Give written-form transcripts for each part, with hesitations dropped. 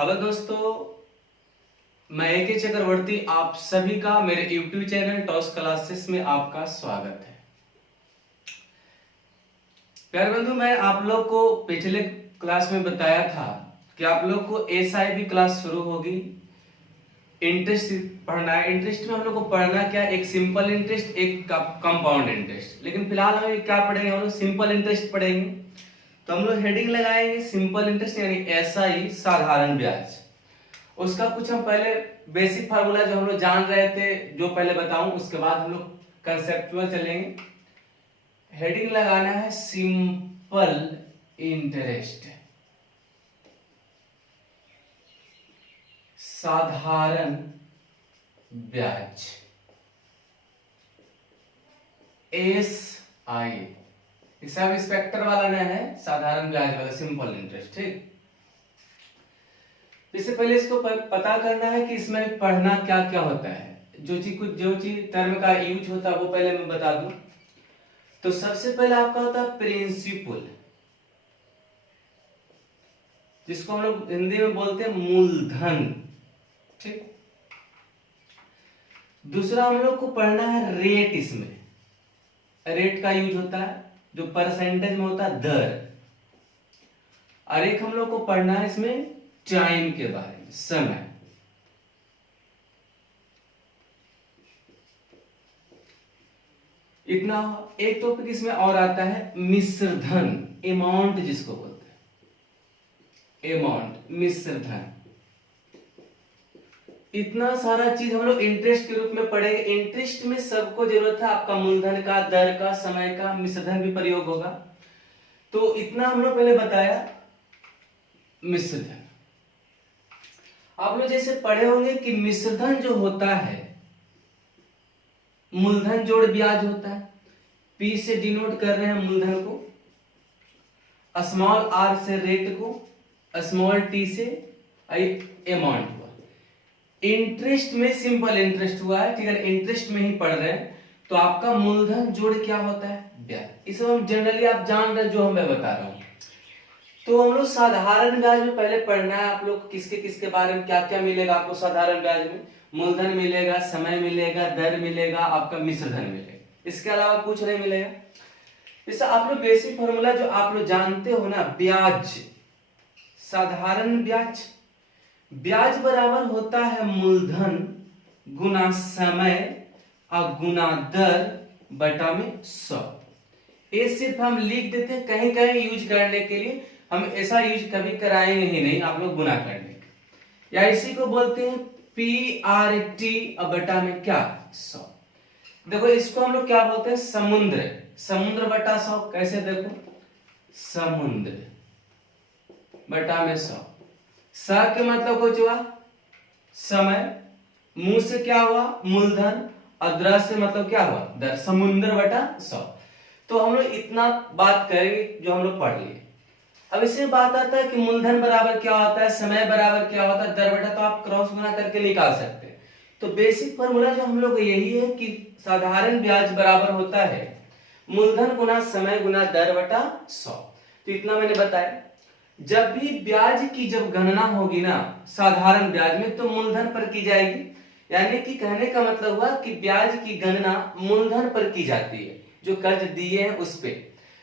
Hello दोस्तों, मैं A K. चक्रवर्ती आप सभी का मेरे YouTube चैनल टॉस क्लासेस में आपका स्वागत है। प्यारे बंधु, मैं आप लोग को पिछले क्लास में बताया था कि आप लोग को SIP क्लास शुरू होगी। इंटरेस्ट पढ़ना है। इंटरेस्ट में हम लोग को पढ़ना क्या, एक सिंपल इंटरेस्ट, एक कंपाउंड इंटरेस्ट। लेकिन फिलहाल हम क्या पढ़ेंगे, हम लोग सिंपल इंटरेस्ट पढ़ेंगे। तो हम लोग हेडिंग लगाएंगे सिंपल इंटरेस्ट यानी SI, साधारण ब्याज। उसका कुछ हम पहले बेसिक फार्मूला जो हम लोग जान रहे थे जो पहले बताऊं, उसके बाद हम लोग कंसेप्चुअल चलेंगे। हेडिंग लगाना है सिंपल इंटरेस्ट, साधारण ब्याज, SI। सब स्पेक्टर वाला ना है, साधारण ब्याज वाला सिंपल इंटरेस्ट। ठीक, इससे पहले इसको पता करना है कि इसमें पढ़ना क्या क्या होता है। जो चीज टर्म का यूज होता है वो पहले मैं बता दूं। तो सबसे पहले आपका होता है प्रिंसिपल, जिसको हम लोग हिंदी में बोलते हैं मूलधन। ठीक, दूसरा हम लोग को पढ़ना है रेट। इसमें रेट का यूज होता है जो परसेंटेज में होता है, दर। और एक हम लोग को पढ़ना है इसमें टाइम के बारे में, समय। इतना। एक टॉपिक इसमें और आता है मिश्र धन, अमाउंट जिसको बोलते हैं, अमाउंट, मिश्र धन। इतना सारा चीज हम लोग इंटरेस्ट के रूप में पढ़ेंगे। इंटरेस्ट में सबको जरूरत है आपका मूलधन का, दर का, समय का, मिश्र धन भी प्रयोग होगा। तो इतना हम लोग पहले बताया मिश्र धन। आप लोग जैसे पढ़े होंगे कि मिश्र धन जो होता है, मूलधन जोड़ ब्याज होता है। P से डिनोट कर रहे हैं मूलधन को, स्मॉल r से रेट को, स्मॉल t से अमाउंट हुआ। इंटरेस्ट में सिंपल इंटरेस्ट हुआ है। ठीक है, इंटरेस्ट में ही पढ़ रहे हैं तो आपका मूलधन जोड़ क्या होता है, ब्याज। इसे हम जनरली आप जान रहे हैं जो मैं बता रहा हूं। तो हम लोग साधारण ब्याज में पहले पढ़ना है आप लोग किसके किसके बारे में, क्या क्या मिलेगा आपको साधारण ब्याज में। मूलधन मिलेगा, समय मिलेगा, दर मिलेगा, आपका मिश्र धन मिलेगा। इसके अलावा कुछ नहीं मिलेगा। जैसे आप लोग बेसिक फॉर्मूला जो आप लोग जानते हो ना, ब्याज, साधारण ब्याज, ब्याज बराबर होता है मूलधन गुना समय और गुना दर बटा में 100। ये सिर्फ हम लिख देते हैं कहीं कहीं यूज करने के लिए, हम ऐसा यूज कभी कराएंगे ही नहीं आप लोग गुना करने का। या इसी को बोलते हैं PRT और बटा में क्या, 100। देखो इसको हम लोग क्या बोलते हैं, समुद्र, समुद्र बटा 100। कैसे देखो, समुद्र बटा में 100। स के मतलब कुछ हुआ समय, मुंह से क्या हुआ मूलधन, और द्र से मतलब क्या हुआ दर, समुद्र बटा 100। तो हम लोग इतना बात करेंगे जो हम लोग पढ़ लिए। अब इसमें बात आता है कि मूलधन बराबर क्या होता है, समय बराबर क्या होता है, दर बटा, तो आप क्रॉस गुना करके निकाल सकते हैं। तो बेसिक फॉर्मूला जो हम लोग को यही है कि साधारण ब्याज बराबर होता है मूलधन गुना समय गुना दर बटा 100। तो इतना मैंने बताया। जब भी ब्याज की जब गणना होगी ना साधारण ब्याज में, तो मूलधन पर की जाएगी। यानी कि कहने का मतलब हुआ कि ब्याज की गणना मूलधन पर की जाती है, जो कर्ज दिए हैं उस पे।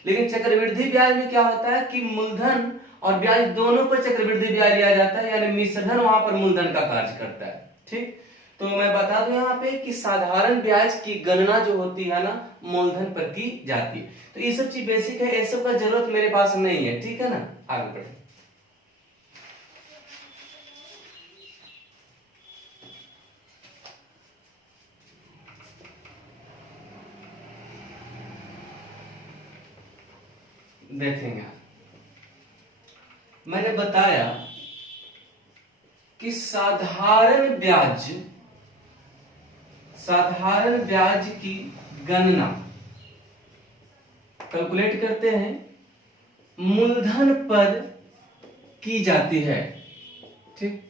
लेकिन चक्रवृद्धि ब्याज में क्या होता है कि मूलधन और ब्याज दोनों पर चक्रवृद्धि ब्याज लिया जाता है, यानी मिश्रधन वहां पर मूलधन का कार्य करता है। ठीक, तो मैं बता दूं यहाँ पे कि साधारण ब्याज की गणना जो होती है ना मूलधन पर की जाती है। तो ये सब चीज बेसिक है, ऐसे का जरूरत मेरे पास नहीं है। ठीक है ना, आगे बढ़े। देखेंगे, मैंने बताया कि साधारण ब्याज की गणना कैलकुलेट करते हैं मूलधन पर की जाती है। ठीक,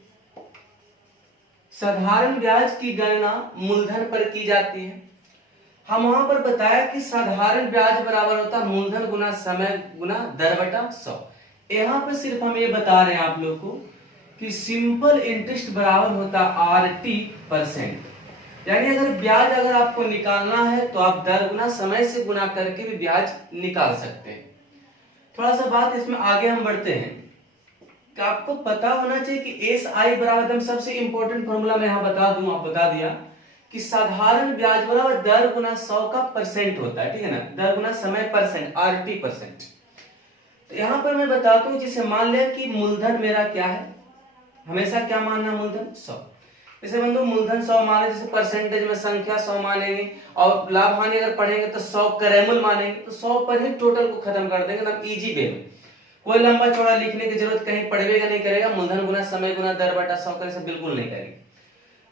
साधारण ब्याज की गणना मूलधन पर की जाती है। हम वहां पर बताया कि साधारण ब्याज बराबर होता है मूलधन गुना समय गुना दर बटा 100। यहाँ पर सिर्फ हम ये बता रहे हैं आप लोग को कि सिंपल इंटरेस्ट बराबर होता RT%। यानी अगर ब्याज अगर आपको निकालना है तो आप दर गुना समय से गुना करके भी ब्याज निकाल सकते हैं। थोड़ा सा बात इसमें आगे हम बढ़ते हैं कि आपको पता होना चाहिए कि SI बराबर, एकदम सबसे इंपॉर्टेंट फॉर्मूला मैं यहाँ बता दूं, आप बता दिया कि साधारण ब्याज बराबर दर गुना 100 का परसेंट होता है, ठीक है ना, दर गुना समय परसेंट, RT%। तो यहां पर मैं बताता हूं, जैसे मान लिया कि मूलधन मेरा क्या है, हमेशा क्या मानना, मूलधन 100। जैसे बंधु मूलधन 100 माने, जैसे परसेंटेज में संख्या 100 मानेंगे, और लाभ हानि अगर पढ़ेंगे तो 100 करेमुल मानेंगे, तो 100 पर ही टोटल को खत्म कर देंगे ना, इजी वे में। कोई लंबा चौड़ा लिखने की जरूरत कहीं पड़ेगा नहीं करेगा, मूलधन गुना समय गुना दर बटा 100 करे से बिल्कुल नहीं करेगी।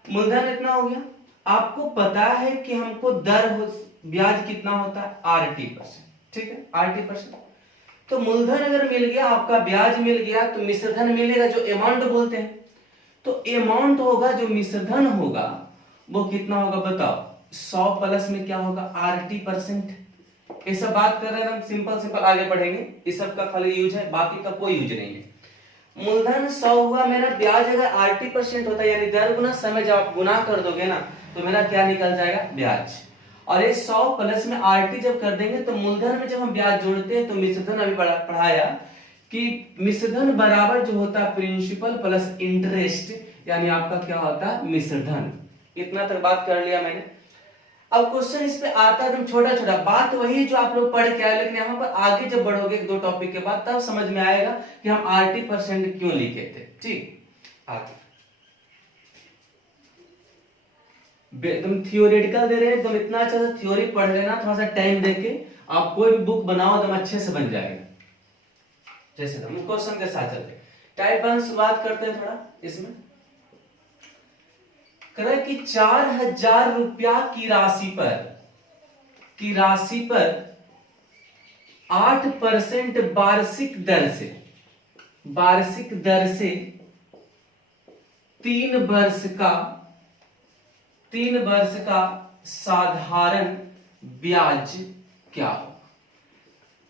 मूलधन इतना हो गया, आपको पता है कि हमको दर ब्याज कितना होता है, RT%, ठीक है, RT%। तो मूलधन अगर मिल गया, आपका ब्याज मिल गया, तो मिश्रधन मिलेगा, जो अमाउंट बोलते हैं। तो अमाउंट होगा, जो मिश्रधन होगा वो कितना होगा बताओ, 100 प्लस में क्या होगा, RT%। ये सब बात कर रहे हैं हम, सिंपल सिंपल आगे बढ़ेंगे, इस सब का खाली यूज है, बाकी का कोई यूज नहीं है। मूलधन 100 हुआ मेरा, ब्याज अगर RT% होता है, यानी दर गुना समय जब आप गुना कर दोगे ना, तो मेरा क्या निकल जाएगा, ब्याज। और ये 100 प्लस में RT जब कर देंगे, तो मूलधन में जब हम ब्याज जोड़ते हैं तो मिश्रधन अभी पढ़ाया कि मिश्रधन बराबर जो होता है प्रिंसिपल प्लस इंटरेस्ट, यानी आपका क्या होता है, मिश्रधन। इतना तक बात कर लिया मैंने। अब क्वेश्चन इस पे आता है एकदम छोटा छोटा, बात वही जो आप लोग पढ़ के आए, लेकिन यहाँ पर आगे जब बढ़ोगे 2 टॉपिक के बाद तब समझ में आएगा कि हम RT% क्यों लिखे थे। ठीक, आगे एकदम थियोरेटिकल दे रहे हैं, एकदम इतना अच्छा सा थ्योरी पढ़ लेना, थोड़ा सा टाइम देके आप कोई भी बुक बनाओ एकदम अच्छे से बन जाएगा। जैसे हम क्वेश्चन के साथ चलते, टाइप 1 शुरुआत करते हैं थोड़ा इसमें। करें कि 4000 रुपया की राशि पर 8% वार्षिक दर से 3 वर्ष का साधारण ब्याज क्या होगा।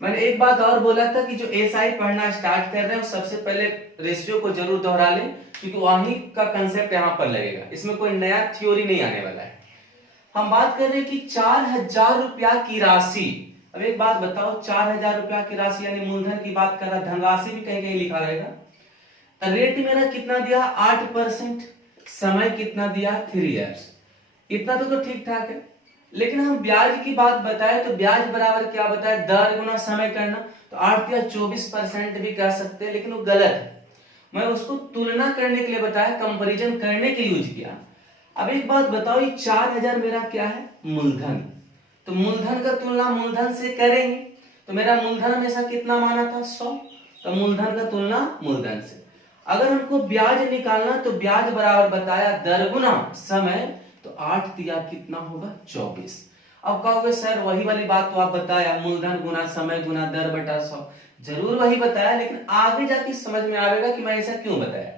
मैंने एक बात और बोला था कि जो SI पढ़ना स्टार्ट कर रहे हैं सबसे पहले रेशियो को जरूर दोहरा लें, क्योंकि वहीं का कंसेप्ट यहां पर लगेगा, इसमें कोई नया थ्योरी नहीं आने वाला है। हम बात कर रहे हैं कि 4000 रुपया की राशि। अब एक बात बताओ, 4000 रुपया की राशि यानी मूलधन की बात कर रहा, धनराशि भी कहीं कहीं लिखा रहेगा। रेट मेरा कितना दिया, 8%, समय कितना दिया, 3 इयर्स। इतना तो ठीक ठाक है, लेकिन हम ब्याज की बात बताए तो ब्याज बराबर क्या बताए, दर गुना समय करना। तो 8 या 24% भी कह सकते हैं, लेकिन वो गलत है। मैं उसको तुलना करने के लिए बताया, कंपैरिजन करने के यूज किया। अब एक बात बताओ, ये 4000 मेरा क्या है, मूलधन। तो मूलधन का तुलना मूलधन से करेंगे, तो मेरा मूलधन हमेशा कितना माना था, 100। तो मूलधन का तुलना मूलधन से। अगर हमको ब्याज निकालना तो ब्याज बराबर बताया दर गुना समय, तो 8 दिया कितना होगा, 24। अब कहोगे सर वही वाली बात तो आप बताया, मूलधन गुना समय गुना दर बटा 100। जरूर वही बताया, लेकिन आगे जाके समझ में आएगा कि मैं ऐसा क्यों बताया।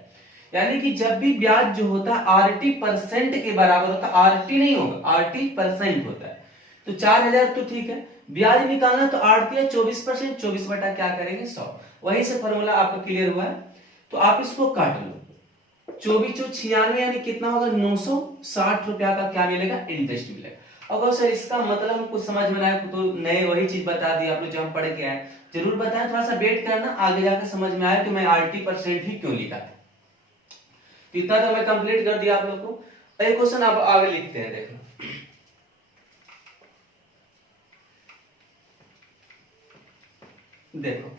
यानी कि जब भी ब्याज जो होता है RT% के बराबर होता है, RT नहीं होगा, RT% होता है। तो 4000 तो ठीक है, ब्याज निकालना तो 8 या 24%, 24 बटा क्या करेंगे, 100। वहीं से फॉर्मूला आपका क्लियर हुआ है। तो आप इसको काट लो, 24×96 यानी कितना होगा, 960 रुपया का क्या मिलेगा, इंटरेस्ट मिलेगा। अगर सर इसका मतलब हमको समझ में आया तो नए वही चीज बता दी आप लोग जो हम पढ़ के आए, जरूर बताएं, थोड़ा सा वेट करना, आगे जाकर समझ में आया कि मैं RT% ही क्यों लिखा था। इतना तो मैं कंप्लीट कर दिया आप लोग को। एक क्वेश्चन आप आगे लिखते हैं, देखो देखो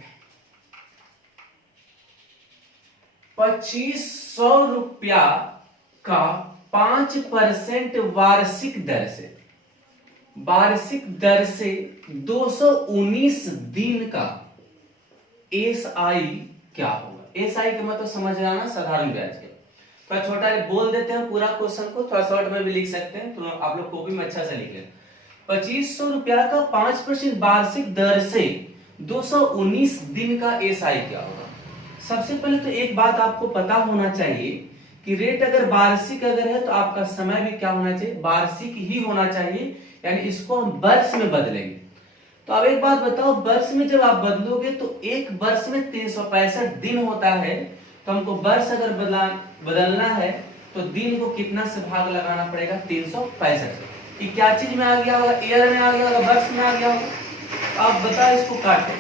2500 रुपया का 5% वार्षिक दर से 219 दिन का SI क्या होगा। SI का मतलब समझ आना, साधारण ब्याज के। थोड़ा छोटा बोल देते हैं पूरा क्वेश्चन को, थोड़ा शॉर्ट में भी लिख सकते हैं, तो आप लोग कॉपी में अच्छा से लिख लें। 2500 रुपया का 5% वार्षिक दर से 219 दिन का SI क्या होगा। सबसे पहले तो एक बात आपको पता होना चाहिए कि रेट अगर वार्षिक अगर है तो आपका समय भी क्या होना चाहिए, वार्षिक ही होना चाहिए, यानी इसको हम वर्ष में बदलेंगे। तो अब एक बात बताओ, वर्ष में जब आप बदलोगे तो एक वर्ष में 365 दिन होता है, तो तो हमको वर्ष अगर बदलना है तो दिन को कितना से भाग लगाना पड़ेगा, 365 से। ये क्या चीज में आ गया होगा, ईयर में आ गया होगा, वर्ष में आ गया होगा। आप बताओ इसको काटो,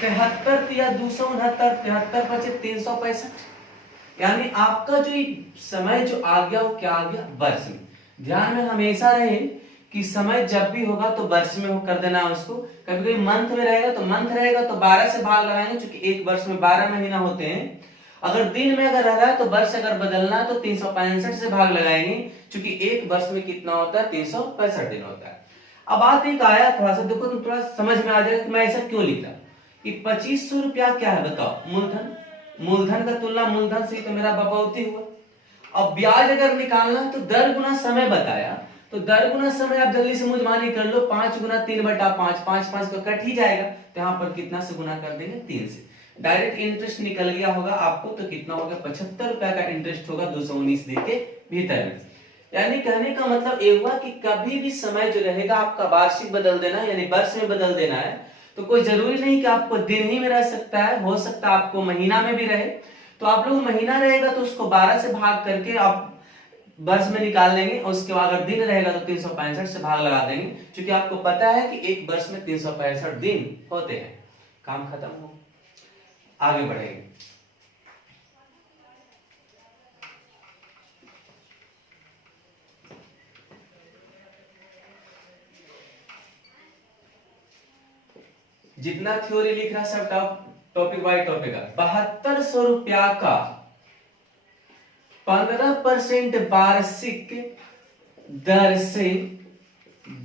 73 या 269, 73 बचे 365, यानी आपका जो समय जो आ गया वो क्या आ गया, वर्ष में। ध्यान में हमेशा रहे कि समय जब भी होगा तो वर्ष में कर देना है उसको। कभी कभी मंथ में रहेगा तो मंथ रहेगा तो 12 से भाग लगाएंगे, क्योंकि एक वर्ष में 12 महीना होते हैं। अगर दिन में अगर रह रहा है तो वर्ष अगर बदलना है तो 365 से भाग लगाएंगे, क्योंकि एक वर्ष में कितना होता है, 365 दिन होता है। अब बात एक आया, थोड़ा सा देखो तुम, थोड़ा समझ में आ जाएगा कि मैं ऐसा क्यों लिखा कि 2500 रुपया क्या है, बताओ, मूलधन। मूलधन का तुलना मूलधन से तो मेरा बपौती हुआ। अब ब्याज अगर निकालना है तो दर गुना समय बताया, तो दर गुना समय आप जल्दी से मुझमानी कर लो, 5 गुना 3/5, 5 तो कट ही जाएगा, तो यहाँ पर कितना से गुना कर देंगे, 3 से। डायरेक्ट इंटरेस्ट निकल गया होगा आपको, तो कितना होगा, 75 रुपया का इंटरेस्ट होगा 219 दिन के भीतर में। यानी कहने का मतलब ये हुआ कि कभी भी समय जो रहेगा आपका वार्षिक बदल देना है, यानी वर्ष में बदल देना है, तो कोई जरूरी नहीं कि आपको दिन ही में रह सकता है, हो सकता है आपको महीना में भी रहे। तो आप लोग महीना रहेगा तो उसको 12 से भाग करके आप वर्ष में निकाल लेंगे, और उसके बाद अगर दिन रहेगा तो 365 से भाग लगा देंगे, क्योंकि आपको पता है कि एक वर्ष में 365 दिन होते हैं। काम खत्म हो, आगे बढ़ेंगे। जितना थ्योरी लिख रहा है सब टॉपिक बाय टॉपिक है। 7200 रुपया का 15% वार्षिक दर से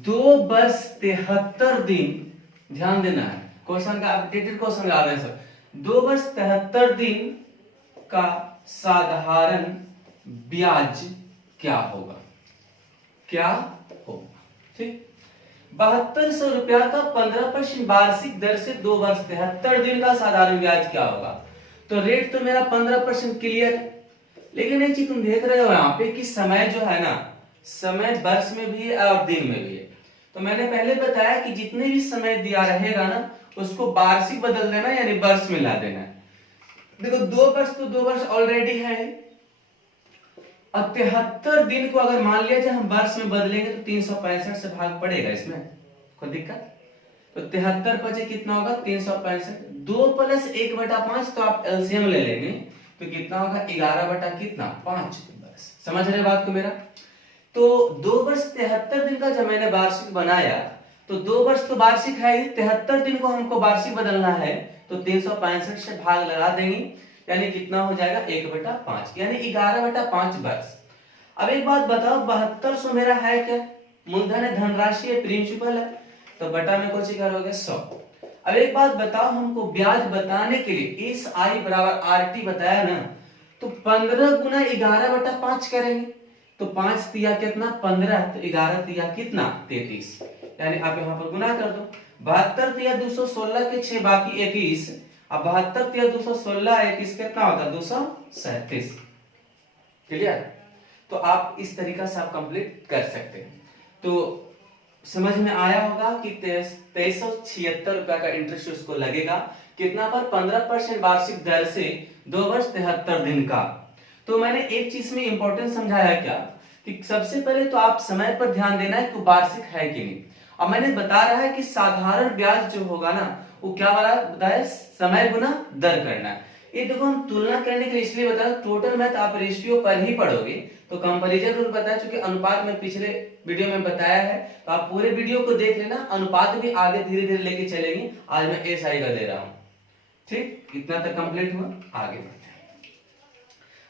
2 वर्ष 73 दिन, ध्यान देना है, क्वेश्चन का अपडेटेड क्वेश्चन आ रहे हैं सर। 2 वर्ष 73 दिन का साधारण ब्याज क्या होगा, क्या होगा, ठीक। 7200 रुपया का 15% वार्षिक दर से 2 वर्ष 73 दिन का साधारण ब्याज क्या होगा। तो रेट तो मेरा 15% क्लियर है, लेकिन एक चीज तुम देख रहे हो यहाँ पे कि समय जो है ना, समय वर्ष में भी है और दिन में भी है। तो मैंने पहले बताया कि जितने भी समय दिया रहेगा ना उसको वार्षिक बदल देना, यानी वर्ष में ला देना। देखो 2 वर्ष तो 2 वर्ष ऑलरेडी है, और 73 दिन को अगर मान लिया जाए हम वर्ष में बदलेंगे तो 365 से भाग पड़ेगा, इसमें कोई दिक्कत। तो 73 बचे कितना होगा, 365, 2 + 1/5, तो आप एलसीएम ले लेंगे तो कितना होगा, 11/5 वर्ष। समझ रहे बात को मेरा। तो 2 वर्ष 73 दिन का जब मैंने वार्षिक बनाया तो 2 वर्ष तो वार्षिक है ही, 73 दिन को हमको वार्षिक बदलना है तो 365 से भाग लगा देंगे, यानी कितना हो जाएगा, 1/5, यानी 11/5 वर्ष। अब एक बात बताओ, 7200 मेरा है क्या, मूलधन है, धनराशि है, प्रिंसिपल है, तो बटा में कुछ करोगे 100। अब एक बात बताओ, हमको ब्याज बताने के लिए SI = RT बताया ना, तो 15 गुना 11/5 करेंगे, तो 5 तिया कितना, 15, तो 11 तिया कितना, 33, यानी आप यहाँ पर गुना कर दो। 72 तिया 216 के 6 बाकी 21, अब 72 तिया 216 21 कितना होता है, 237। क्लियर। तो आप इस तरीका से आप कंप्लीट कर सकते हैं। तो समझ में आया होगा कि 2376 रुपया का इंटरेस्ट उसको लगेगा, कितना पर, 15% वार्षिक दर से 2 वर्ष 73 दिन का। तो मैंने एक चीज में इंपॉर्टेंट समझाया क्या, कि सबसे पहले तो आप समय पर ध्यान देना है कि वार्षिक है कि नहीं। अब मैंने बता रहा है कि साधारण ब्याज जो होगा ना वो क्या वाला बताया, समय गुना दर करना है। ये देखो हम तुलना करने के लिए इसलिए बताया, टोटल मैथ आप रेशियो पर ही पढ़ोगे तो कंपैरिजन रूल बताया, चूंकि अनुपात में पिछले वीडियो में बताया है, तो आप पूरे वीडियो को देख लेना, अनुपात भी आगे धीरे धीरे लेके चलेंगे। आज मैं SI का दे रहा हूं, ठीक। इतना तक कंप्लीट हुआ, आगे बढ़ते हैं।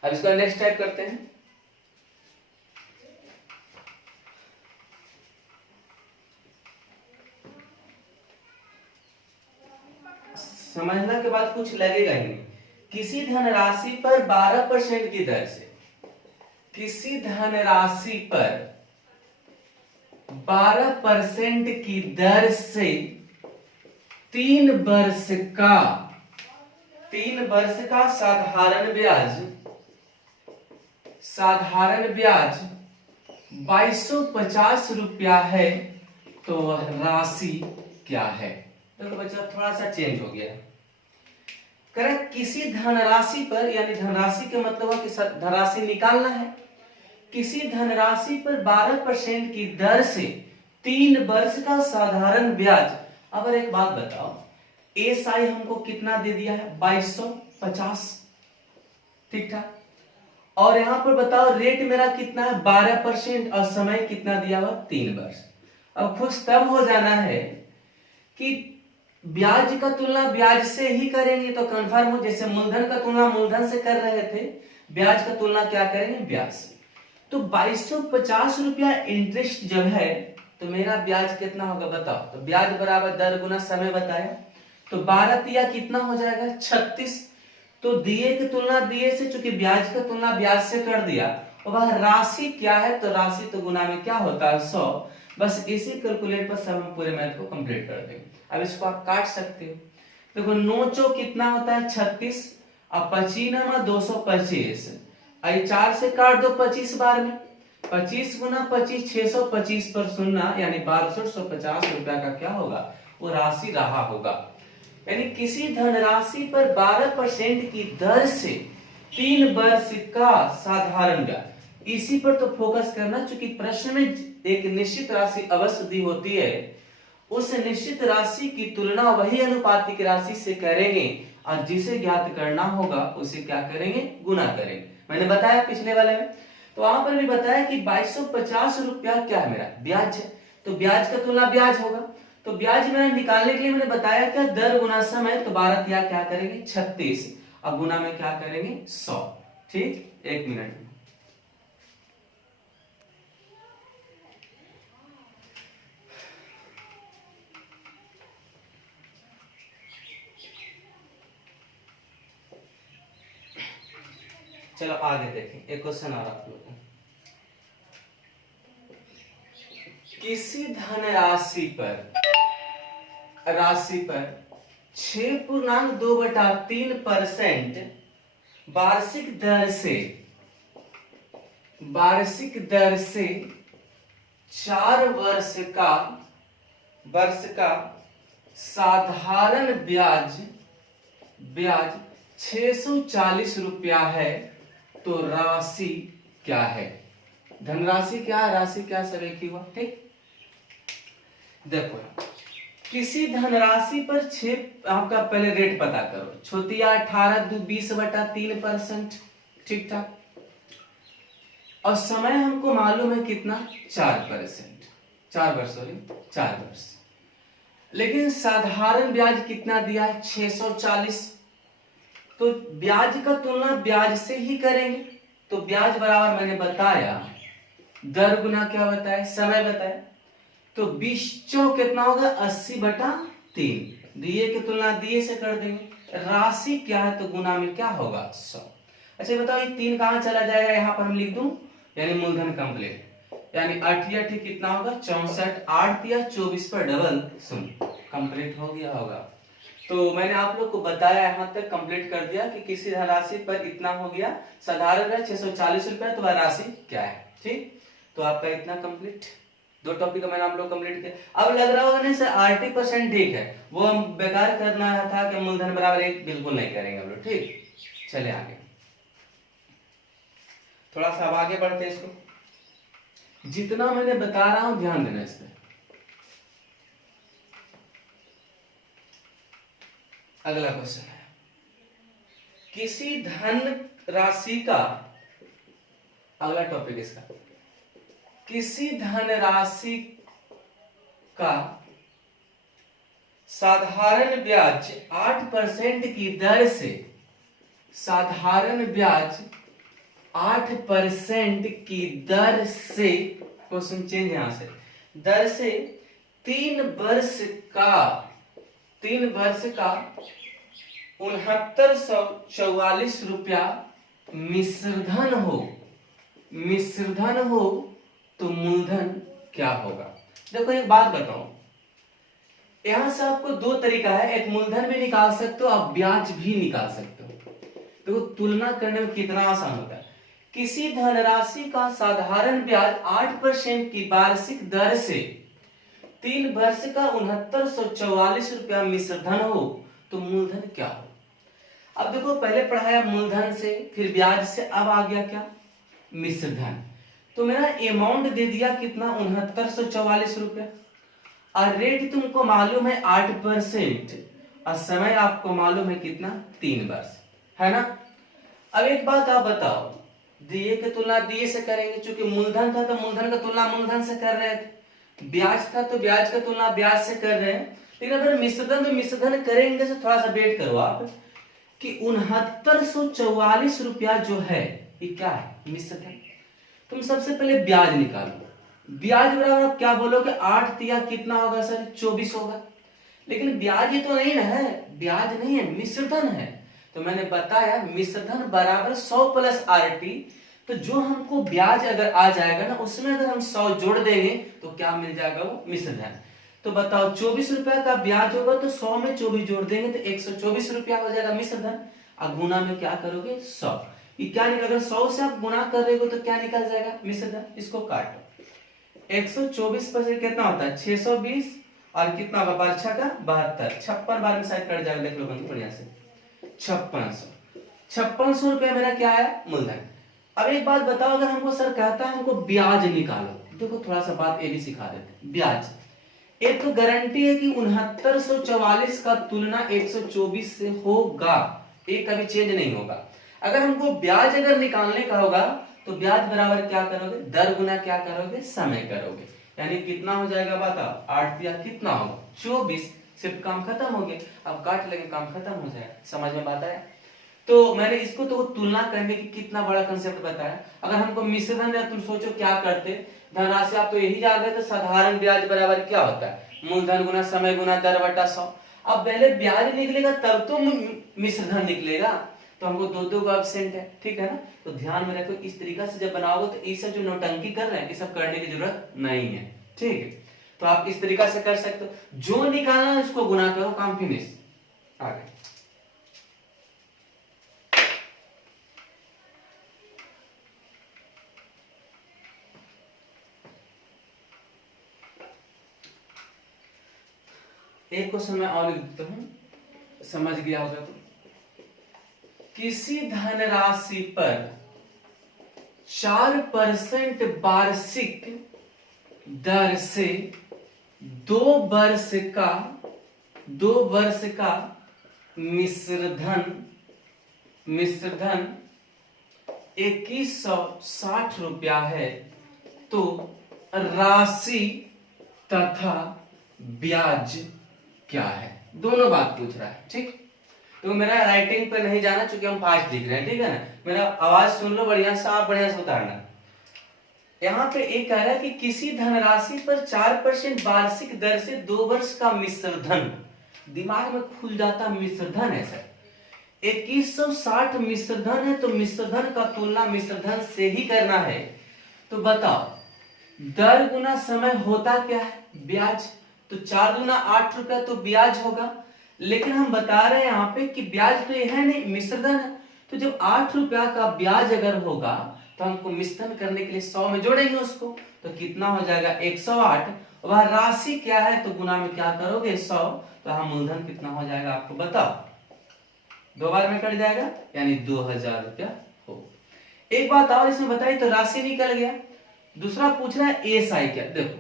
अब इसका नेक्स्ट टाइप करते हैं। समझने के बाद कुछ लगेगा ही नहीं। किसी धनराशि पर 12% की दर से, किसी धनराशि पर 12% की दर से 3 वर्ष का साधारण ब्याज 2250 रुपया है, तो वह राशि क्या है। देखो बच्चा थोड़ा सा चेंज हो गया, करें किसी धनराशि पर, यानी धनराशि का मतलब है कि धनराशि निकालना है, किसी धनराशि पर 12% की दर से 3 वर्ष का साधारण ब्याज। अब एक बात बताओ, एसआई हमको कितना दे दिया है 2250, ठीक ठाक, और यहां पर बताओ रेट मेरा कितना है 12% और समय कितना दिया हुआ 3 वर्ष। अब खुश तब हो जाना है कि ब्याज का तुलना ब्याज से ही करेंगे तो कंफर्म हो, जैसे मूलधन का तुलना मूलधन से कर रहे थे, ब्याज का तुलना क्या करेंगे ब्याज से। तो 2250 रुपया इंटरेस्ट जब है तो मेरा ब्याज कितना होगा बताओ, तो ब्याज बराबर दर गुना समय बताया, तो 12 दिया कितना हो जाएगा 36, तो दिए की तुलना दिए से, चूंकि ब्याज का तुलना ब्याज से कर दिया, और वह राशि क्या है तो राशि तो गुना में क्या होता है 100। बस इसी कैलकुलेट पर सब हम पूरे मैथ को कंप्लीट कर देंगे। अब इसको आप काट सकते हो, देखो 9 चौक कितना होता है 36, अब 25 225, 4 से काट दो 25 बार में, 25 गुना 25 625 पर सुनना, यानी 1250 रुपया का क्या होगा वो राशि रहा होगा। यानी किसी धनराशि पर 12% की दर से 3 वर्ष का साधारण ब्याज, इसी पर तो फोकस करना, चूंकि प्रश्न में एक निश्चित राशि अवश्य दी होती है, उस निश्चित राशि की तुलना वही अनुपातिक राशि से करेंगे और जिसे ज्ञात करना होगा उसे क्या करेंगे गुना करेंगे। मैंने बताया पिछले वाले में, तो वहां पर भी बताया कि 2250 रुपया क्या है मेरा ब्याज है, तो ब्याज का तुलना ब्याज होगा, तो ब्याज मेरा निकालने के लिए मैंने बताया क्या दर गुना समय, तो 12 दिया क्या करेंगे 36, अब गुना में क्या करेंगे 100, ठीक। 1 मिनट में चलो आगे देखें, एक क्वेश्चन आ रहा आप लोगों को, किसी धनराशि पर 6.2/3% वार्षिक दर से 4 वर्ष का साधारण ब्याज 640 रुपया है, तो राशि क्या है। धनराशि क्या है, राशि क्या, सब एक ही हुआ, ठीक। देखो किसी धनराशि पर आपका पहले रेट पता करो, छोटिया 18 20/3%, ठीक ठाक, और समय हमको मालूम है कितना 4 वर्ष, लेकिन साधारण ब्याज कितना दिया है 640, तो ब्याज का तुलना ब्याज से ही करेंगे, तो ब्याज बराबर मैंने बताया दर गुना क्या बताया समय बताया, तो 20 चौक कितना होगा 80/3, दिए की तुलना दिए से कर देंगे, राशि क्या है तो गुना में क्या होगा 100। अच्छा बताओ ये 3 कहां चला जाएगा, यहां पर हम लिख दूं, यानी मूलधन कंप्लीट, यानी 8 कितना होगा 64, 8 या 24 पर डबल 0, कंप्लीट हो गया होगा। तो मैंने आप लोग को बताया यहां तक कंप्लीट कर दिया कि किसी धनराशि पर इतना हो गया, साधारण है 640 रुपया, तो वह राशि क्या है, ठीक। तो आपका इतना कंप्लीट, 2 टॉपिक मैंने आप लोग कंप्लीट किया। अब लग रहा होगा नहीं सर 80% ठीक है, वो हम बेकार करना था कि मूलधन बराबर 1 बिल्कुल नहीं करेंगे हम लोग, ठीक। चले आगे, थोड़ा सा अब आगे बढ़ते हैं, इसको जितना मैंने बता रहा हूं ध्यान देना इस पर। अगला क्वेश्चन है, किसी धन राशि का, अगला टॉपिक इसका, किसी धनराशि का साधारण ब्याज 8% की दर से, साधारण ब्याज 8% की दर से, क्वेश्चन चेंज यहां से, दर से 3 वर्ष का 6944 रुपया मिश्रधन हो तो मूलधन क्या होगा। देखो एक बात बताओ, यहां से आपको 2 तरीका है, एक मूलधन भी निकाल सकते हो, आप ब्याज भी निकाल सकते हो। देखो तुलना करने में कितना आसान होता है, किसी धनराशि का साधारण ब्याज 8% की वार्षिक दर से 3 वर्ष का 6944 रुपया मिश्रधन हो तो मूलधन क्या हो। अब देखो पहले पढ़ाया मूलधन से, फिर ब्याज से, अब आ गया क्या, मिश्र धन। तो मेरा अमाउंट दे दिया कितना, 6944 रुपया, और रेट तुमको मालूम है 8%, और समय आपको मालूम है कितना, 3 वर्ष, है ना। अब एक बात आप बताओ, दिए की तुलना दिए से करेंगे, क्योंकि मूलधन था तो मूलधन का तुलना मूलधन से कर रहे थे, ब्याज था तो ब्याज का तुलना ब्याज से कर रहे हैं, लेकिन अगर मिश्रधन तो मिश्रधन करेंगे तो थोड़ा सा वेट करो आप, कि 6944 रुपया जो है ये क्या है, मिश्रधन। तुम सबसे पहले ब्याज निकालो, ब्याज बराबर आप क्या बोलोगे, 8 तिया कितना होगा सर, 24 होगा, लेकिन ब्याज ये तो नहीं ना है, ब्याज नहीं है, मिश्रधन है। तो मैंने बताया मिश्रधन बराबर 100 प्लस RT, तो जो हमको ब्याज अगर आ जाएगा ना, उसमें अगर हम 100 जोड़ देंगे तो क्या मिल जाएगा, वो मिश्रधन। तो बताओ 24 रुपया का ब्याज होगा तो 100 में 24 जोड़ देंगे तो 124 रुपया हो जाएगा मिश्रधन, और गुना में क्या करोगे, 100। ये क्या निकल, अगर 100 से आप गुना कर रहे हो तो क्या निकल जाएगा, मिश्रधन। इसको काटो, 124% कितना होता है, 620, और कितना होगा, बार छः का 72, 56 बार में शायद कट जाएगा, देख लो बंधु बढ़िया से, 5600 रुपया मेरा क्या है, मूलधन। अब एक बात बताओ, अगर हमको सर कहता है हमको ब्याज निकालो, देखो थोड़ा सा बात ये भी सिखा देते, ब्याज एक तो गारंटी है कि 6944 का तुलना 124 से होगा, एक कभी चेंज नहीं होगा। अगर हमको ब्याज अगर निकालने का होगा तो ब्याज बराबर क्या करोगे, दर गुना क्या करोगे, समय करोगे, यानी कितना हो जाएगा बताओ, 8 दिया कितना होगा, 24, सिर्फ काम खत्म हो गया, अब काट लेंगे काम खत्म हो जाएगा, समझ में बात आया। तो मैंने इसको तो तुलना करने की कितना बड़ा कंसेप्ट बताया। अगर हमको मिश्रधन है, तुम सोचो क्या करते, धनराशि आप तो यही जान रहे थे, साधारण ब्याज बराबर क्या होता है, मूलधन गुना समय गुना दर बटा 100। अब पहले ब्याज निकलेगा तब तो मिश्रधन निकलेगा, तो हमको दो का एब्सेंट है, ठीक है ना। तो ध्यान में रखो, इस तरीका से जब बनाओगे तो ये सब जो नौटंकी कर रहे हैं ये सब करने की जरूरत नहीं है, ठीक है। तो आप इस तरीका से कर सकते हो, जो निकालना है उसको गुना करो, काम फिनिश। आगे एक क्वेश्चन मैं और लिख देता हूं, समझ गया होगा तो, किसी धनराशि पर 4% वार्षिक दर से 2 वर्ष का मिश्रधन 2160 रुपया है, तो राशि तथा ब्याज क्या है, दोनों बात पूछ रहा है, ठीक। तो मेरा राइटिंग पे नहीं जाना, चूंकि हम फास्ट लिख रहे हैं, ठीक है ना। मेरा आवाज सुन लो बढ़िया से, आप बढ़िया से उतारना। यहाँ पे एक कह रहा है कि किसी धनराशि पर 4% वार्षिक दर से 2 वर्ष का मिश्रधन, दिमाग में खुल जाता, मिश्रधन है सर, 2160 मिश्रधन है, तो मिश्रधन का तुलना मिश्रधन से ही करना है। तो बताओ दर गुना समय होता क्या है, ब्याज, तो 4 गुना 8 रुपया तो ब्याज होगा, लेकिन हम बता रहे हैं यहाँ पे कि ब्याज तो ये है नहीं, मिश्रधन है। तो जब 8 रुपया का ब्याज अगर होगा तो हमको मिश्रण करने के लिए 100 में जोड़ेंगे उसको, तो कितना हो जाएगा 108, वह राशि क्या है तो गुना में क्या करोगे 100, तो हम मूलधन कितना हो जाएगा आपको बताओ, 2 बार में कट जाएगा, यानी 2000 रुपया हो। एक बात और इसमें बताई, तो राशि निकल गया। दूसरा पूछ रहा है एएसआई क्या, देखो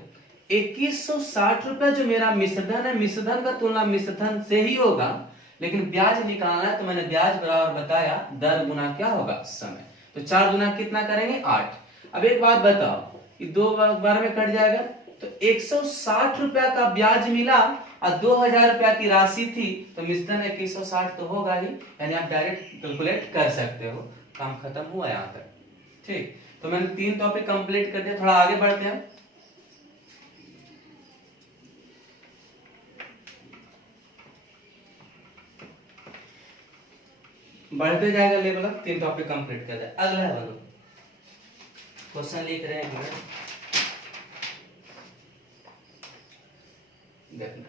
2160 रुपया जो मेरा मिश्रधन है, मिश्रधन का तुलना मिश्रधन से ही होगा, लेकिन ब्याज निकालना है तो मैंने ब्याज बराबर बताया दर गुना क्या होगा समय, तो 4 गुना कितना करेंगे 8। अब एक बात बताओ कि 2 बार में कट जाएगा, तो 160 रुपया का ब्याज मिला और 2000 रुपया की राशि थी, तो मिश्रधन 2160 तो होगा ही, यानी आप डायरेक्ट कैलकुलेट कर सकते हो, काम खत्म हुआ यहाँ तक, ठीक। तो मैंने 3 टॉपिक कंप्लीट कर दिया, थोड़ा आगे बढ़ते हैं। बढ़ते जाएगा लेवल, 3 टॉपिक कंप्लीट कर दिया। अगला है बोलो, क्वेश्चन लिख रहे हैं, देखना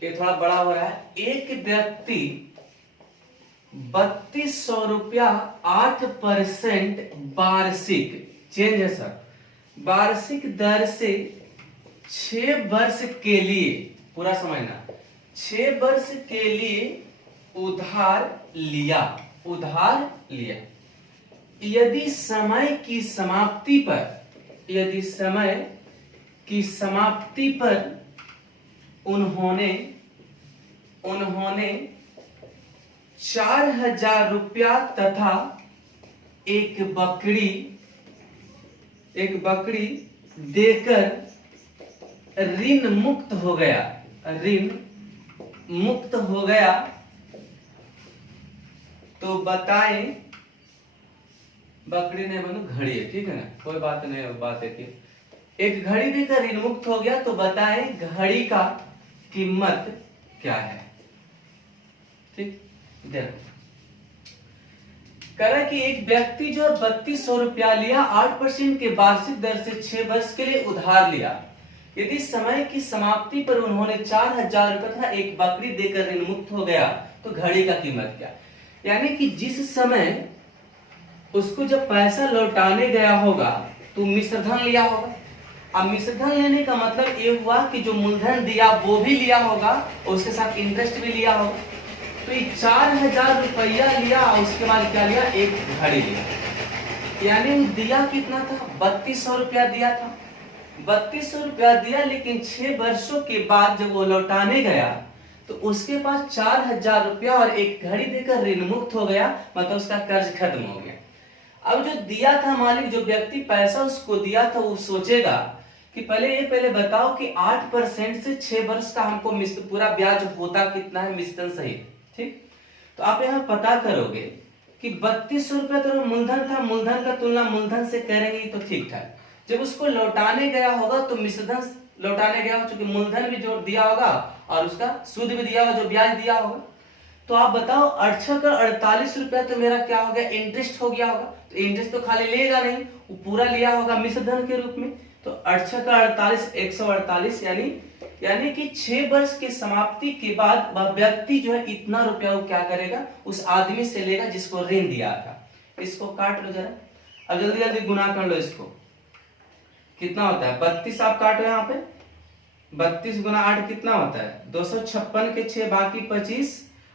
ये थोड़ा बड़ा हो रहा है। एक व्यक्ति 3200 रुपया 8% वार्षिक, चेंज है सर, वार्षिक दर से 6 वर्ष के लिए, पूरा समझना, 6 वर्ष के लिए उधार लिया, उधार लिया। यदि समय की समाप्ति पर, यदि समय की समाप्ति पर उन्होंने 4,000 रुपया तथा एक बकरी देकर ऋण मुक्त हो गया, ऋण मुक्त हो गया, तो बताएं, बकरी ने बनो घड़ी है, ठीक है ना, कोई बात नहीं, बात है कि एक घड़ी देकर ऋण मुक्त हो गया, तो बताएं घड़ी का कीमत क्या है। ठीक, देखो कह रहा है कि एक व्यक्ति जो 3200 रुपया लिया, 8% के वार्षिक दर से 6 वर्ष के लिए उधार लिया। यदि समय की समाप्ति पर उन्होंने 4,000 रुपया तथा एक बकरी देकर ऋण मुक्त हो गया, तो घड़ी का कीमत क्या। यानी कि जिस समय उसको जब पैसा लौटाने गया होगा तो मिश्रधन लिया होगा। अब मिश्रधन लेने का मतलब ये हुआ कि जो मूलधन दिया वो भी लिया होगा और उसके साथ इंटरेस्ट भी लिया होगा। तो ये 4,000 रुपया लिया और उसके बाद क्या लिया, एक घड़ी लिया। यानी दिया कितना था, 3200 रुपया दिया था, 3200 रुपया दिया, लेकिन 6 वर्षों के बाद जब वो लौटाने गया तो उसके पास 4,000 रुपया और एक घड़ी देकर ऋण मुक्त हो गया, मतलब उसका कर्ज खत्म हो गया। अब जो दिया था मालिक, जो व्यक्ति पैसा उसको दिया था, वो सोचेगा कि पहले बताओ कि 8% से 6 वर्ष का हमको पूरा ब्याज होता कितना है मिश्रण सहित। ठीक, तो आप यहाँ पता करोगे कि 3200 रुपया तो मूलधन था, मूलधन का तुलना मूलधन से करेंगे तो ठीक ठाक। जब उसको लौटाने गया होगा तो मिश्रधन लौटाने गया हो, चूंकि मूलधन भी जो दिया होगा और उसका सूद भी दिया होगा, जो ब्याज दिया होगा। तो आप बताओ 8 का 48 रुपया तो मेरा क्या हो गया, इंटरेस्ट हो गया होगा। तो इंटरेस्ट तो खाली लेगा नहीं, वो पूरा लिया होगा मिश्रधन के रूप में। तो 8 का 48, 148, यानी कि 6 वर्ष की समाप्ति के बाद वह व्यक्ति जो है इतना रुपया वो क्या करेगा, उस आदमी से लेगा जिसको ऋण दिया था। इसको काट लो जरा, अब जल्दी जल्दी गुना कर लो इसको, कितना होता है 32, आप काटो यहाँ पे, 32 गुना 8 कितना होता है 256 के 6 बाकी 25,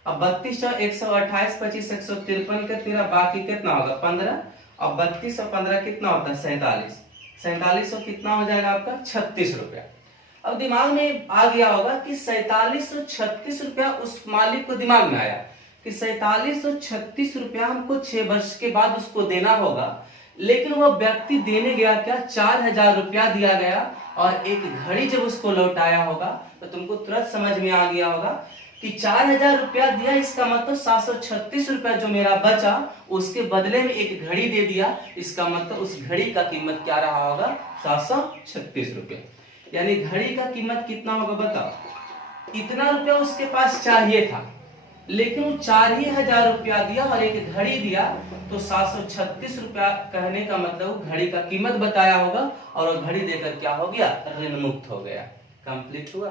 अब 32 128, 25 153 के 13 बाकी कितना होगा 15, अब 32 और 15 कितना होता है 47, 4700 कितना हो जाएगा आपका 36 रुपया। अब दिमाग में आ गया होगा कि 4736 रुपया, उस मालिक को दिमाग में आया कि 4736 रुपया हमको 6 वर्ष के बाद उसको देना होगा, लेकिन वह व्यक्ति देने गया क्या, 4,000 रुपया दिया गया और एक घड़ी जब उसको लौटाया होगा, तो तुमको तुरंत समझ में आ गया होगा कि 4,000 रुपया दिया, इसका मतलब 736 रुपया जो मेरा बचा उसके बदले में एक घड़ी दे दिया, इसका मतलब उस घड़ी का कीमत क्या रहा होगा 736 रुपया। यानी घड़ी का कीमत कितना होगा बताओ, इतना रुपया उसके पास चाहिए था, लेकिन वो 4,000 रुपया दिया और एक घड़ी दिया, तो 736 रुपया कहने का मतलब घड़ी का कीमत बताया होगा और घड़ी देकर क्या हो गया, ऋण मुक्त हो गया। कंप्लीट हुआ।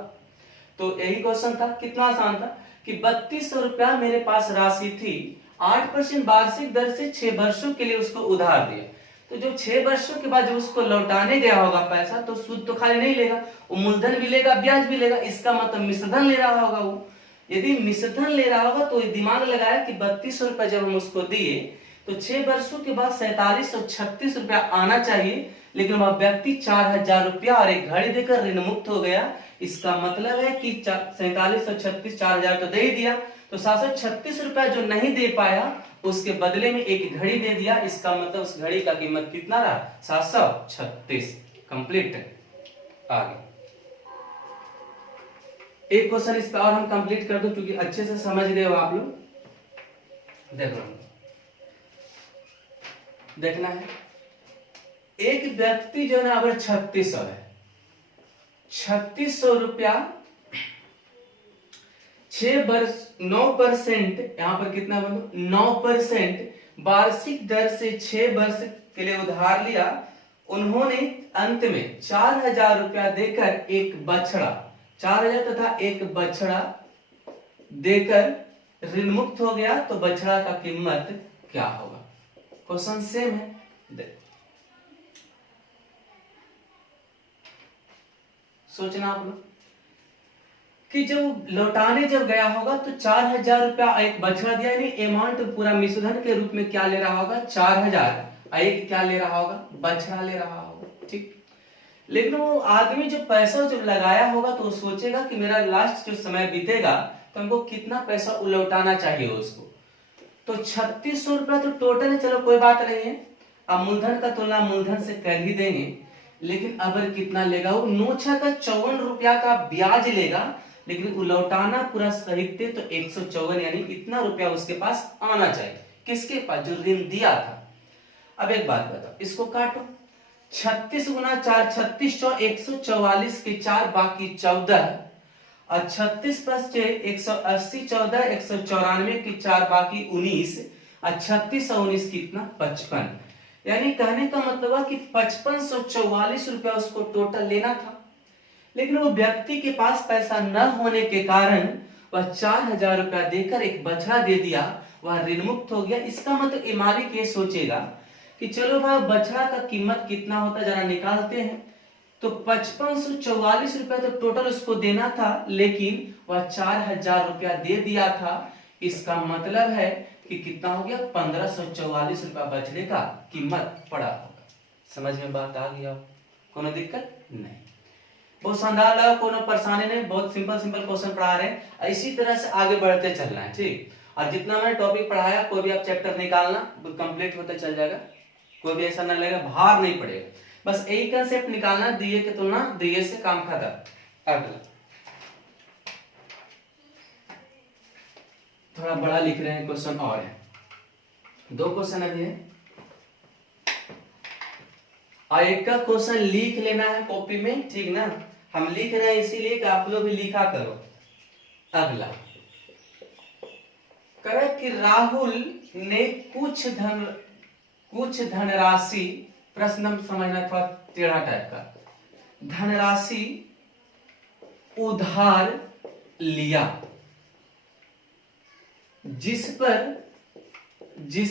तो यही क्वेश्चन था, कितना आसान था कि 3200 रुपया मेरे पास राशि थी, 8% वार्षिक दर से 6 वर्षों के लिए उसको उधार दिया। तो जो 6 वर्षों के बाद जब उसको लौटाने गया होगा पैसा, तो सूद तो खाली नहीं लेगा, वो मूलधन भी लेगा, ब्याज भी लेगा, इसका मतलब मिश्रधन ले रहा होगा वो। यदि मिश्रधन ले रहा होगा तो दिमाग लगाया कि 3200 रुपया जब हम उसको दिए तो 6 वर्षों के बाद 4736 रुपया आना चाहिए, लेकिन वह व्यक्ति 4,000 रुपया और एक घड़ी देकर ऋण मुक्त हो गया। इसका मतलब है कि 4736 4,000 तो दे ही दिया, तो 736 रुपया जो नहीं दे पाया उसके बदले में एक घड़ी दे दिया, इसका मतलब उस घड़ी का कीमत कितना रहा 736। कंप्लीट। आगे एक क्वेश्चन इस पर और हम कंप्लीट कर दो, क्योंकि अच्छे से समझ गए हो आप लोग। देखो देखना है, एक व्यक्ति जो है अगर 3600 है, 3600 रुपया 6 वर्ष 9%, यहां पर कितना बनो 9% वार्षिक दर से 6 वर्ष के लिए उधार लिया। उन्होंने अंत में 4,000 रुपया देकर एक बछड़ा, 4,000 तथा एक बछड़ा देकर ऋण मुक्त हो गया, तो बछड़ा का कीमत क्या होगा। क्वेश्चन सेम है, सोचना आप लोग। कि जब लौटाने जब गया होगा तो 4,000 रुपया एक बछड़ा दिया, यानी अमाउंट पूरा मिश्रधन के रूप में क्या ले रहा होगा 4,000, एक क्या ले रहा होगा बछड़ा ले रहा होगा। ठीक, लेकिन वो आदमी जो पैसा जब लगाया होगा तो वो सोचेगा कि मेरा लास्ट जो समय बीतेगा तो हमको कितना पैसा लौटाना चाहिए उसको। तो 3600 रुपया तो टोटल है, चलो कोई बात नहीं है, अब मूलधन का तुलना मूलधन से कर ही देंगे, लेकिन अबर कितना लेगा वो 9 का 54 रुपया का ब्याज लेगा, लेकिन वो लौटाना पूरा सहित तो 154, यानी इतना रुपया उसके पास आना चाहिए, किसके पास जो ऋण दिया था। अब एक बात बताओ, इसको काटो, 36 गुना 4 36 144 के 4 बाकी 14, और 36 प्लस 6 180 14 194 की 4 बाकी 19, और 36 और 19 कितना 55, यानी कहने का मतलब है कि 5544 रुपया उसको टोटल लेना था, लेकिन वो व्यक्ति के पास पैसा न होने के कारण वह 4,000 रुपया देकर एक बछड़ा दे दिया, वह ऋण मुक्त हो गया। इसका मतलब ये मालिक ये सोचेगा कि चलो भाई बछड़ा का कीमत कितना होता है जरा निकालते हैं, तो 5544 रुपया तो टोटल उसको देना था, लेकिन वह 4,000 रुपया दे दिया था। इसका मतलब है कि कितना हो गया 1544 रुपया बछड़े का कीमत पड़ा होगा। समझ में बात आ गई? कोनो दिक्कत नहीं, बहुत शानदार लगा, कोनो परेशानी नहीं, बहुत सिंपल सिंपल क्वेश्चन पढ़ा रहे हैं, इसी तरह से आगे बढ़ते चलना है। ठीक, और जितना मैंने टॉपिक पढ़ाया कोई भी आप चैप्टर निकालना कंप्लीट होते चल जाएगा, कोई भी ऐसा ना लगेगा भार नहीं पड़ेगा, बस यही कंसेप्ट निकालना, दिए की तुलना दिए से काम खत्म। अगला थोड़ा बड़ा लिख रहे हैं, क्वेश्चन और है, 2 क्वेश्चन अभी है, और एक का क्वेश्चन लिख लेना है कॉपी में, ठीक ना, हम लिख रहे हैं इसीलिए कि आप लोग भी लिखा करो। अगला कह कि राहुल ने कुछ धनराशि, प्रश्न हम समझना थोड़ा टेढ़ा टाइप का, धनराशि उधार लिया जिस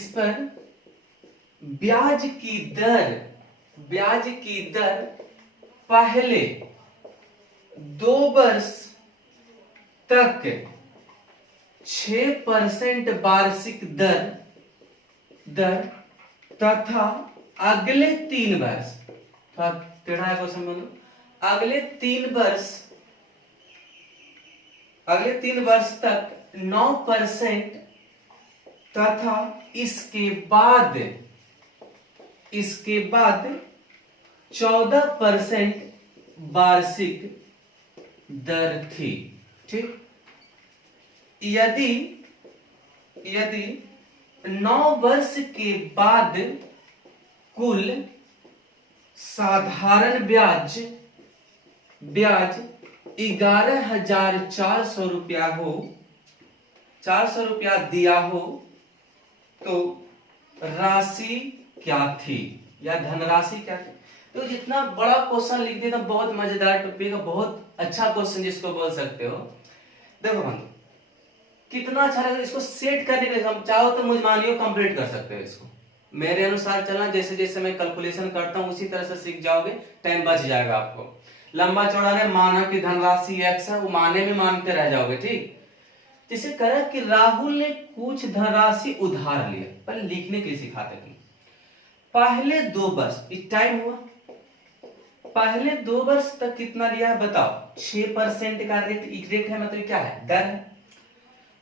पर ब्याज की दर पहले 2 वर्ष तक 6% वार्षिक दर तथा अगले 3 वर्ष, थोड़ा टेढ़ा है क्वेश्चन बोलो, अगले 3 वर्ष तक 9% तथा इसके बाद 14% वार्षिक दर थी। ठीक, यदि 9 वर्ष के बाद कुल साधारण ब्याज 11,400 रुपया हो, 400 रुपया दिया हो, तो राशि क्या थी या धनराशि क्या थी। तो जितना बड़ा क्वेश्चन लिख देता, बहुत मजेदार टॉपिक है, बहुत अच्छा क्वेश्चन जिसको बोल सकते हो। देखो बंधु कितना अच्छा लगा, इसको सेट करने के लिए हम चाहो तो मुझमानियों कंप्लीट कर सकते हो, इसको मेरे अनुसार चलना, जैसे जैसे मैं कैलकुलेशन करता हूं उसी तरह से सीख जाओगे, टाइम बच जाएगा आपको। लंबा चौड़ा ने माना कि धनराशि x है, वो माने में मानते रह जाओगे। ठीक, जिसे करा कि राहुल ने कुछ धनराशि उधार लिया, पर लिखने के लिए सिखाते थे। पहले 2 वर्ष इस टाइम हुआ, पहले 2 वर्ष तक कितना लिया है बताओ, 6% का रेट है, मतलब क्या है दर है।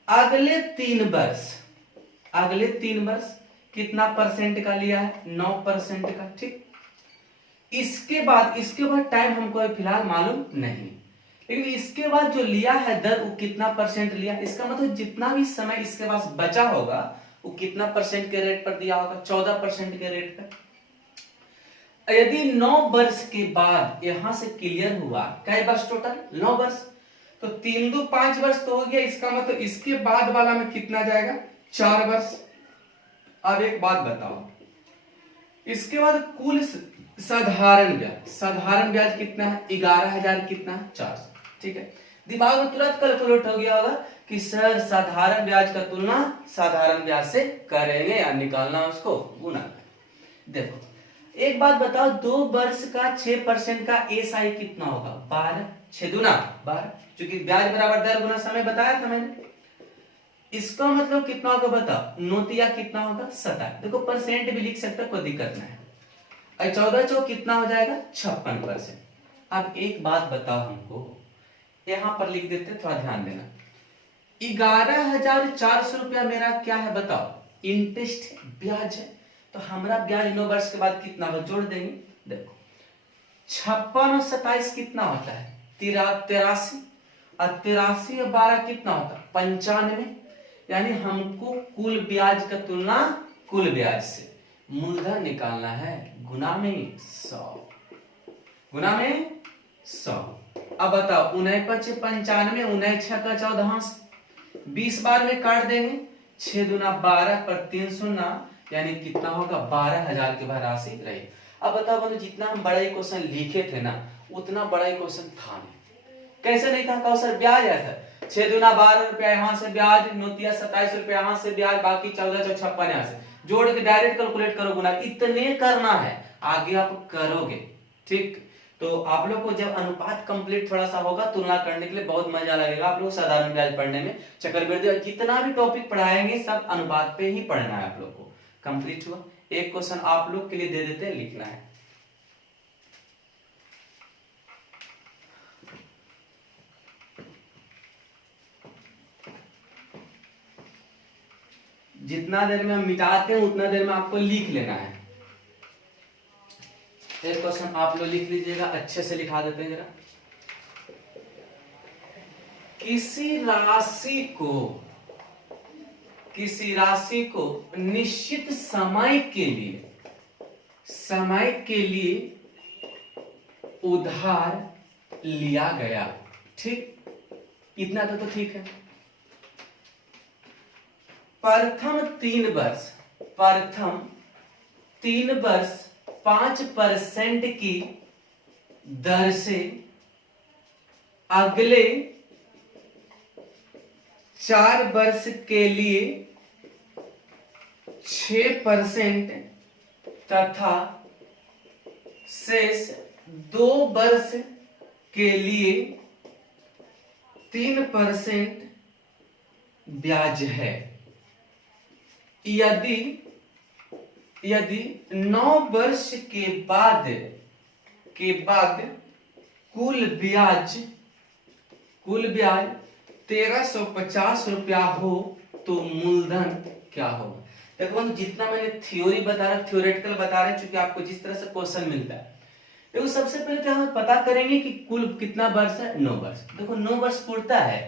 अगले 3 वर्ष कितना परसेंट का लिया है, 9% का। ठीक, इसके बाद टाइम हमको फिलहाल मालूम नहीं, लेकिन इसके बाद जो लिया है दर वो कितना परसेंट लिया, इसका मतलब जितना भी समय इसके पास बचा होगा वो कितना परसेंट के रेट पर दिया होगा, 14% के रेट पर। यदि 9 वर्ष के बाद यहां से क्लियर हुआ, कई वर्ष टोटल 9 वर्ष, तो 3 2 5 वर्ष तो हो गया, इसका मतलब इसके बाद वाला में कितना जाएगा 4 वर्ष। अब एक बात बताओ, इसके बाद कुल साधारण ब्याज कितना है, 11,000 कितना है 400। ठीक है, दिमाग में तुरंत कैलकुलेट हो गया होगा कि सर साधारण ब्याज का तुलना साधारण ब्याज से करेंगे या निकालना उसको गुना करें। देखो एक बात बताओ, 2 वर्ष का 6% का एसआई कितना होगा 12, 6 दूना 12, क्योंकि ब्याज बराबर दर गुना समय बताया था मैंने। इसका मतलब कितना होगा बताओ, नोतिया कितना होगा 27। देखो परसेंट भी लिख सकते, कोई दिक्कत नहीं है। और 14 चौक कितना हो जाएगा 56%। अब एक बात बताओ हमको, यहां पर लिख देते, थोड़ा ध्यान देना। 11,400 रुपया मेरा क्या है बताओ, इंटरेस्ट ब्याज है। तो हमारा ब्याज 9 वर्ष के बाद कितना हो, जोड़ देंगे। देखो 56 और 27 कितना होता है 83, और 83 और 12 कितना होता है 95। यानी हमको कुल ब्याज का तुलना कुल ब्याज से मूलधन निकालना है, गुना में 100, गुना में 100। अब बताओ 9 5 95, 9 6 का 14, 20 बार में काट देंगे, 6 दूना 12 पर 3 शून्य, यानी कितना होगा 12,000 की राशि रही। अब बताओ बंधु, जितना हम बड़ा क्वेश्चन लिखे थे ना, उतना बड़ा क्वेश्चन था नहीं। कैसे नहीं था कौशल, ब्याज है सर, 6 दूना 12 रुपया यहाँ से ब्याज, नोतिया 27 रुपया यहाँ से ब्याज, बाकी 14 चौक 56 यहाँ से जोड़ के डायरेक्ट कैलकुलेट करो गुना, इतने करना है, आगे आप करोगे। ठीक, तो आप लोग को जब अनुपात कंप्लीट थोड़ा सा होगा तुलना करने के लिए बहुत मजा लगेगा आप लोग साधारण ब्याज पढ़ने में। चक्रवृद्धि जितना भी टॉपिक पढ़ाएंगे सब अनुपात पे ही पढ़ना है आप लोग को। कंप्लीट हुआ, एक क्वेश्चन आप लोग के लिए दे देते हैं, लिखना है। जितना देर में हम मिटाते हैं उतना देर में आपको लिख लेना है। एक क्वेश्चन आप लोग लिख लीजिएगा, अच्छे से लिखा देते हैं जरा। किसी राशि को निश्चित समय के लिए उधार लिया गया। ठीक, इतना तो ठीक है। प्रथम 3 वर्ष 5% की दर से अगले 4 वर्ष के लिए 6% तथा शेष 2 वर्ष के लिए 3% ब्याज है। यदि 9 वर्ष के बाद कुल ब्याज 1350 रुपया हो तो मूलधन क्या होगा। देखो जितना मैंने थ्योरी बता रहा, थ्योरेटिकल बता रहे हैं, क्योंकि आपको जिस तरह से क्वेश्चन मिलता है। देखो सबसे पहले तो हम पता करेंगे कि कुल कितना वर्ष है, 9 वर्ष। देखो 9 वर्ष पूर्ता है,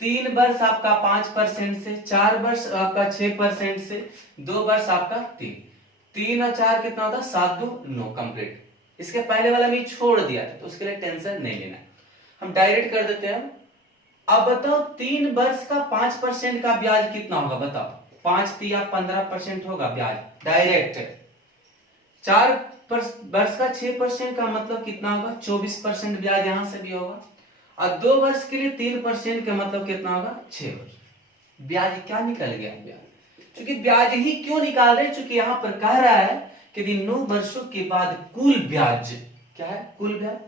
3 वर्ष आपका 5% से, 4 वर्ष आपका 6% से, 2 वर्ष आपका 3 और 4 कितना होता है 7 2 9 कंप्लीट। इसके पहले वाला भी छोड़ दिया था तो उसके लिए टेंशन नहीं लेना, हम डायरेक्ट कर देते हैं। अब बताओ 3 वर्ष का 5% का ब्याज कितना होगा बताओ, 5 या 15% होगा ब्याज डायरेक्ट। 4 वर्ष का 6% का मतलब कितना होगा 24% ब्याज यहां से भी होगा, और 2 वर्ष के लिए 3% का मतलब कितना होगा 6 वर्ष। ब्याज क्या निकल गया ब्याज, क्योंकि ब्याज ही क्यों निकाल रहे हैं, क्योंकि यहां पर कह रहा है कि 9 वर्षों के बाद कुल ब्याज क्या है, कुल ब्याज।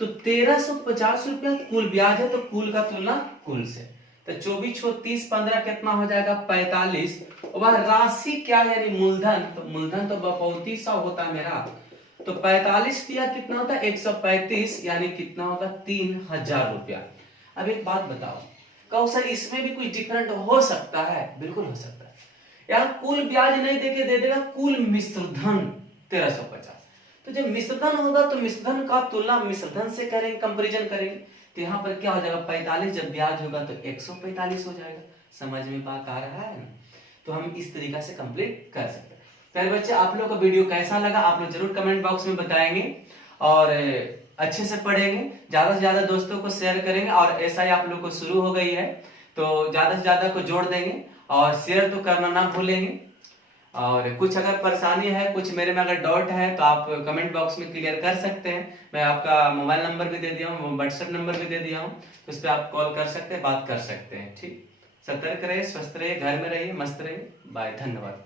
तो 1350 रुपया कुल ब्याज है, तो कुल का तुलना कुल से, तो 24 6 30 15 कितना हो जाएगा 45। वह राशि क्या है यानी मूलधन, तो मूलधन तो बपौती 100 होता है मेरा, तो 45 दिया कितना होता है 135, यानी कितना होगा 3000 रुपया। अब एक बात बताओ कहो सर इसमें भी कुछ डिफरेंट हो सकता है, बिल्कुल हो सकता है। यहाँ कुल ब्याज नहीं देके दे देगा कुल मिश्रधन 1350, तो जब मिश्रधन होगा तो मिश्रधन का तुलना मिश्रधन से करेंगे, कंपैरिजन करेंगे, तो यहाँ पर क्या हो जाएगा 45, जब ब्याज होगा तो 145 हो जाएगा। समझ में बात आ रहा है ना, तो हम इस तरीका से कंप्लीट कर सकते हैं। प्यारे बच्चे आप लोग का वीडियो कैसा लगा आप लोग जरूर कमेंट बॉक्स में बताएंगे, और अच्छे से पढ़ेंगे, ज्यादा से ज्यादा दोस्तों को शेयर करेंगे, और ऐसा ही आप लोग को शुरू हो गई है तो ज्यादा से ज्यादा को जोड़ देंगे, और शेयर तो करना ना भूलेंगे। और कुछ अगर परेशानी है, कुछ मेरे में अगर डाउट है तो आप कमेंट बॉक्स में क्लियर कर सकते हैं। मैं आपका मोबाइल नंबर भी दे दिया हूँ, व्हाट्सएप नंबर भी दे दिया हूँ, तो उस पर आप कॉल कर सकते हैं, बात कर सकते हैं। ठीक, सतर्क रहिए, स्वस्थ रहिए, घर में रहिए, मस्त रहिए। बाय, धन्यवाद।